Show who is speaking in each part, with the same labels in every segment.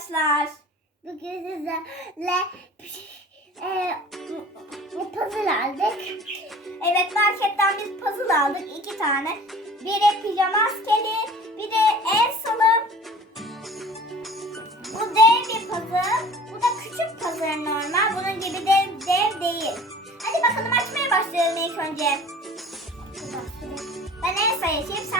Speaker 1: arkadaşlar.
Speaker 2: Bugün sizlerle e, puzzle aldık.
Speaker 1: Evet marketten biz puzzle aldık iki tane. Biri pijama askeri, biri el salı. Bu dev bir puzzle. Bu da küçük puzzle normal. Bunun gibi dev, dev değil. Hadi bakalım açmaya başlayalım ilk önce. Ben Elsa'yı açayım sen de.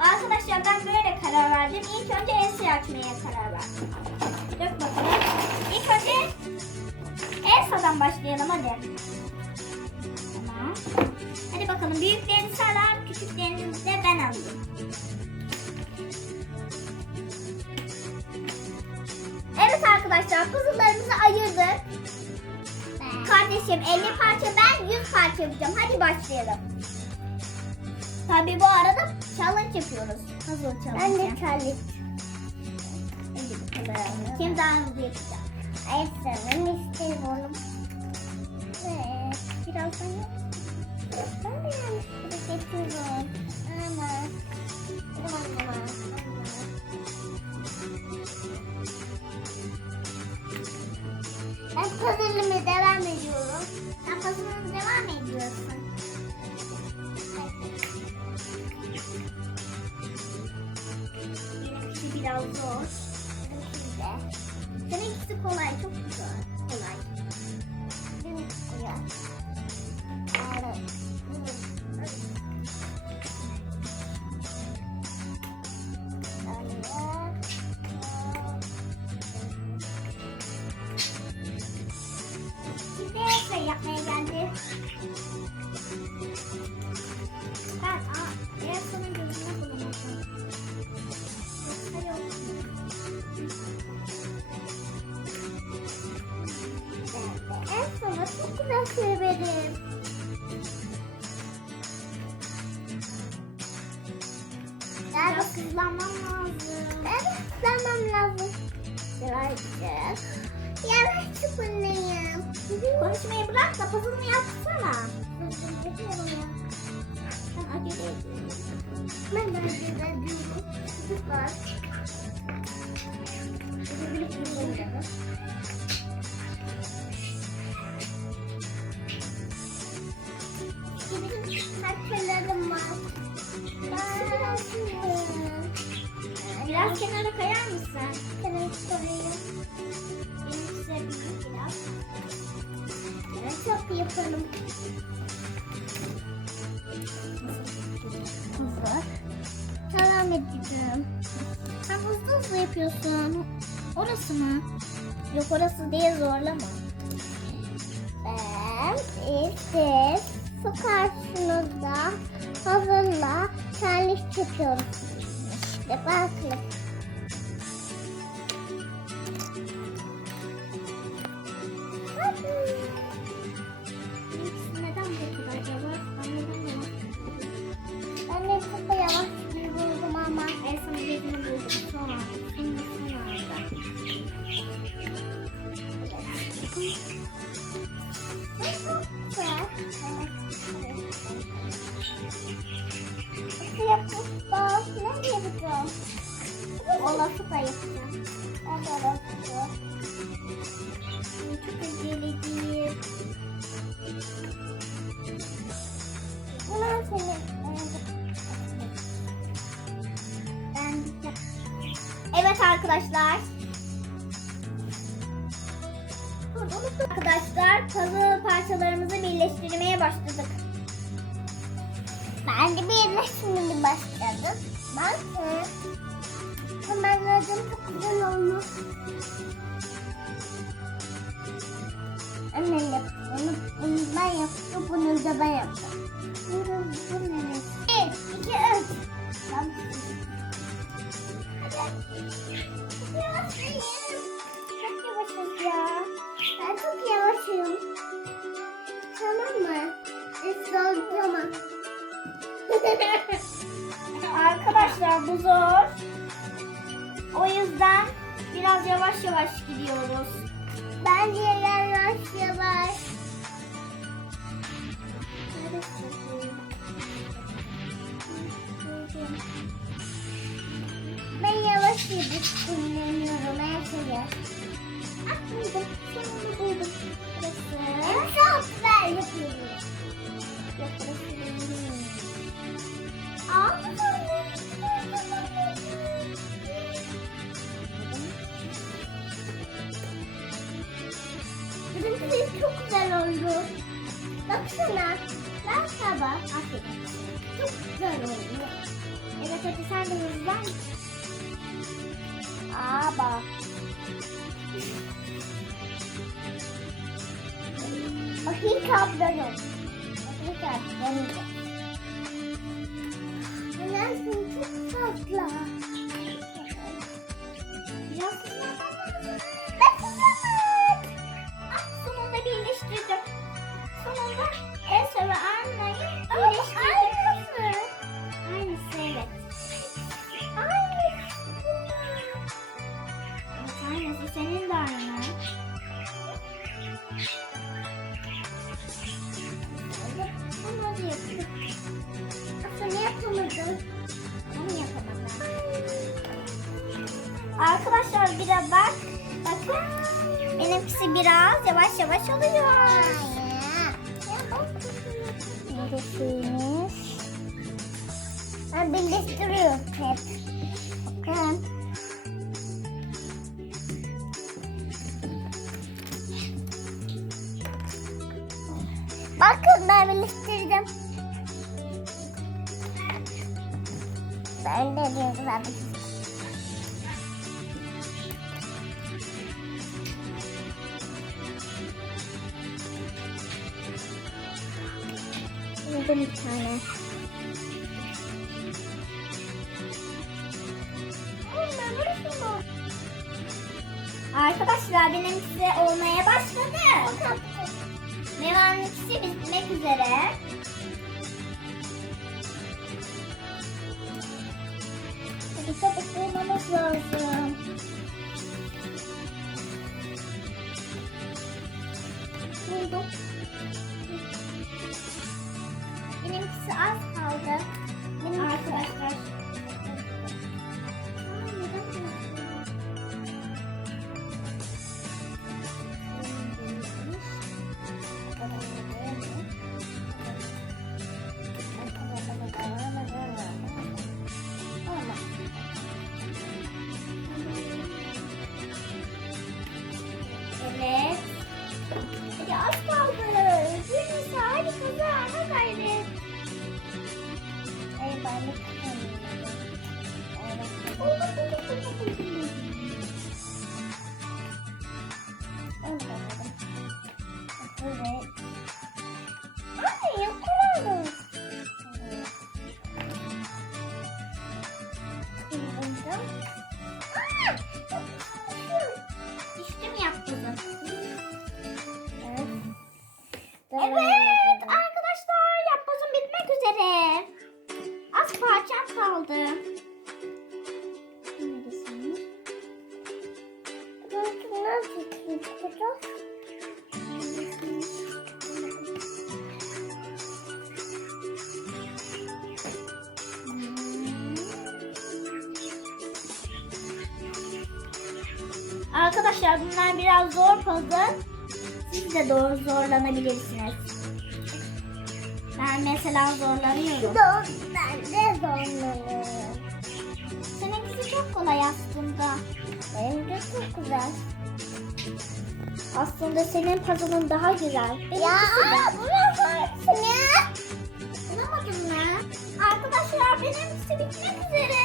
Speaker 1: Arkadaşlar ben böyle karar verdim. İlk önce Elsa'yı açmaya karar verdim. Dök bakalım. İlk önce Elsa'dan başlayalım hadi. Tamam. Hadi bakalım büyüklerini al, küçüklerini de ben alayım. Evet arkadaşlar puzzle'larımızı ayırdık. Kardeşim 50 parça ben 100 parça yapacağım. Hadi başlayalım. Tabii bu arada challenge yapıyoruz. Puzzle challenge.
Speaker 2: Ben de challenge.
Speaker 1: Kim daha hızlı yapacak?
Speaker 2: Ay sanırım istiyorum. Evet. Birazdan yap. Ben de yanlışlıkla geçiyorum. Ama. Aman aman. Ben puzzle'ıma devam ediyorum.
Speaker 1: Sen puzzle'ına devam ediyorsun. Benimkisi biraz zor.
Speaker 2: Benimki de.
Speaker 1: Seninkisi kolay, çok güzel. Ben Biraz hızlanmam lazım.
Speaker 2: ben hızlanmam lazım. Birazcık. Yavaş bunlayım.
Speaker 1: Konuşmayı bırak da puzzle'ını yapsana. Ben
Speaker 2: de acele ediyorum.
Speaker 1: Biraz kenara kayar mısın?
Speaker 2: Kenara koyayım.
Speaker 1: Benim size büyük biraz.
Speaker 2: Evet, çok yapalım.
Speaker 1: Hızlı.
Speaker 2: Devam edeceğim.
Speaker 1: Sen hızlı hızlı yapıyorsun. Orası mı? Yok orası değil zorlama.
Speaker 2: Ben işte su karşınızda hazırla terlik çekiyorum. İşte bakın.
Speaker 1: Evet arkadaşlar. Arkadaşlar puzzle parçalarımızı birleştirmeye başladık.
Speaker 2: Ben de bir resimini başladım. Bakın. Hemen çok güzel olmuş. Anne yaptı. Bunu, bunu ben yaptım. Bunu da ben yaptım. Bunu, bu neresi? Bir, iki, üç. Tamam. Çok yavaşız ya. Ben çok yavaşım. Tamam mı? Ama.
Speaker 1: Arkadaşlar bu zor. O yüzden biraz yavaş yavaş gidiyoruz.
Speaker 2: Bence yavaş yavaş. Ben yavaş yürüyorum. dinleniyorum en seviyorum.
Speaker 1: Ah buldum. Sonunda buldum. Burası.
Speaker 2: Çok ver yapıyorum.
Speaker 1: Yok burası değil.
Speaker 2: Benimki çok güzel oldu. Baksana. Ben sabah.
Speaker 1: Aferin.
Speaker 2: Çok güzel oldu.
Speaker 1: Evet hadi de.
Speaker 2: aba. Aqui
Speaker 1: em casa, não. Aqui em casa, né? Benimkisi biraz yavaş yavaş oluyor. Neredesiniz?
Speaker 2: Ben birleştiriyorum hep.
Speaker 1: Bakın.
Speaker 2: Bakın ben birleştirdim. Ben de bir güzel bir
Speaker 1: tane. Arkadaşlar benimkisi olmaya başladı. Meva'nınkisi bitmek üzere. Hadi çabuk bulmamız lazım. Buldum. Benimkisi az kaldı. Arkadaşlar bunlar biraz zor puzzle. Siz de doğru zorlanabilirsiniz. Ben mesela zorlanıyorum.
Speaker 2: Ben de zorlanıyorum.
Speaker 1: Seninkisi çok kolay aslında.
Speaker 2: Benim de çok güzel.
Speaker 1: Aslında senin puzzle'ın daha güzel.
Speaker 2: Ya
Speaker 1: Benimkisi de.
Speaker 2: bulamadın ya.
Speaker 1: Bulamadın mı? Arkadaşlar benimkisi bitmek üzere.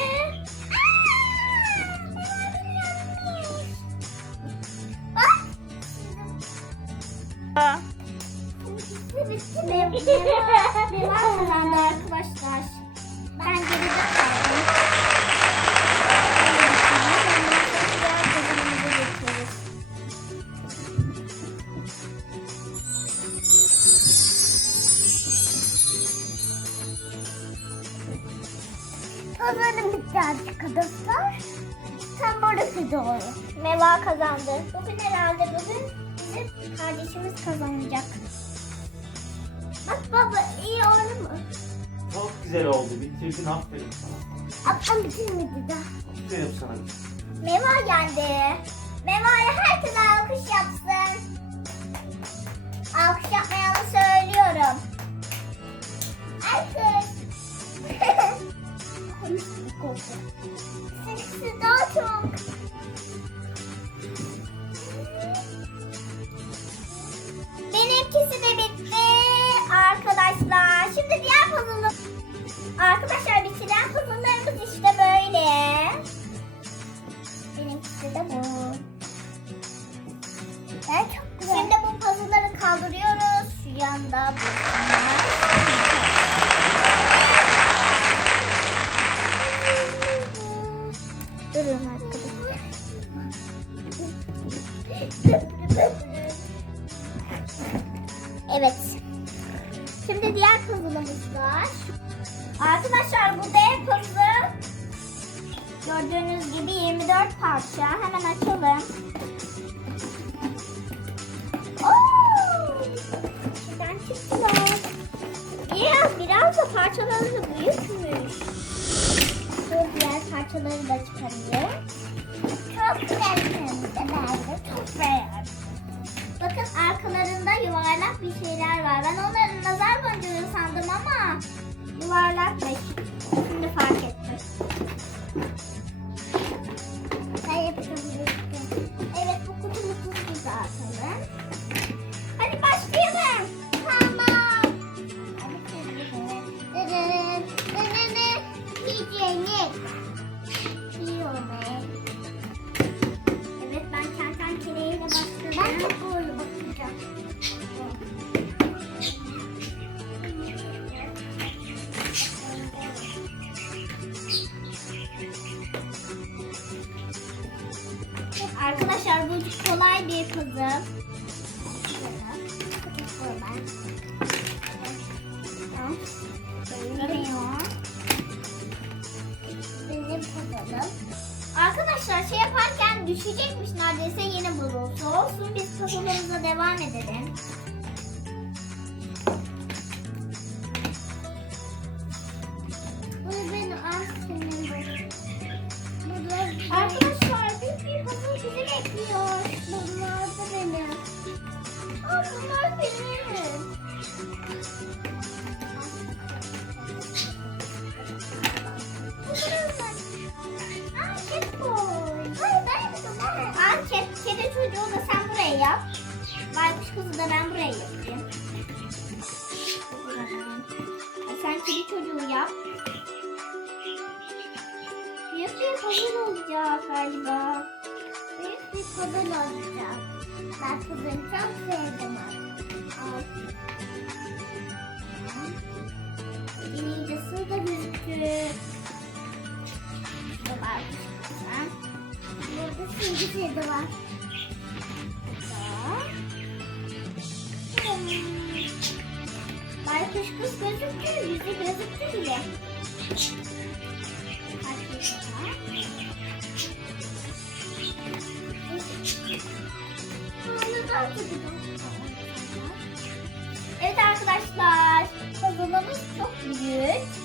Speaker 2: Pazarım bitti arkadaşlar. Sen burası doğru.
Speaker 1: Meva kazandı. Bugün herhalde bugün bizim kardeşimiz kazanacak.
Speaker 2: Bak baba iyi oldu mu?
Speaker 3: Çok güzel oldu. Bitirdin. Aferin sana.
Speaker 2: Ablam bitirmedi daha.
Speaker 3: Aferin sana.
Speaker 1: Meva geldi. Meva'ya herkes Arkadaşlar bu D puzzle gördüğünüz gibi 24 parça. Hemen açalım. Oo! İçinden çıktılar. Biraz, biraz da parçaları da büyükmüş. Dur diğer parçaları da çıkarayım. Çok güzel kırmızı bence. Çok beğendim. Bakın arkalarında yuvarlak bir şeyler var. Ben onların nazar boncuğu sandım ama yuvarlakmış. Şimdi Arkadaşlar şey yaparken düşecekmiş neredeyse yine bozulsa olsun. Biz puzzle'ımıza devam edelim. Kızı da ben buraya yapayım. Ay, Sen kedi çocuğu yap. Büyük bir puzzle olacak galiba.
Speaker 2: Büyük bir puzzle olacak. Ben puzzle'ı çok sevdim.
Speaker 1: Al. İyice da gözüküyor. Şurada var.
Speaker 2: Burada silgi silgi var.
Speaker 1: Kız gözüktü, yüzü gözüktü bile. Evet arkadaşlar, puzzle'ımız çok büyük.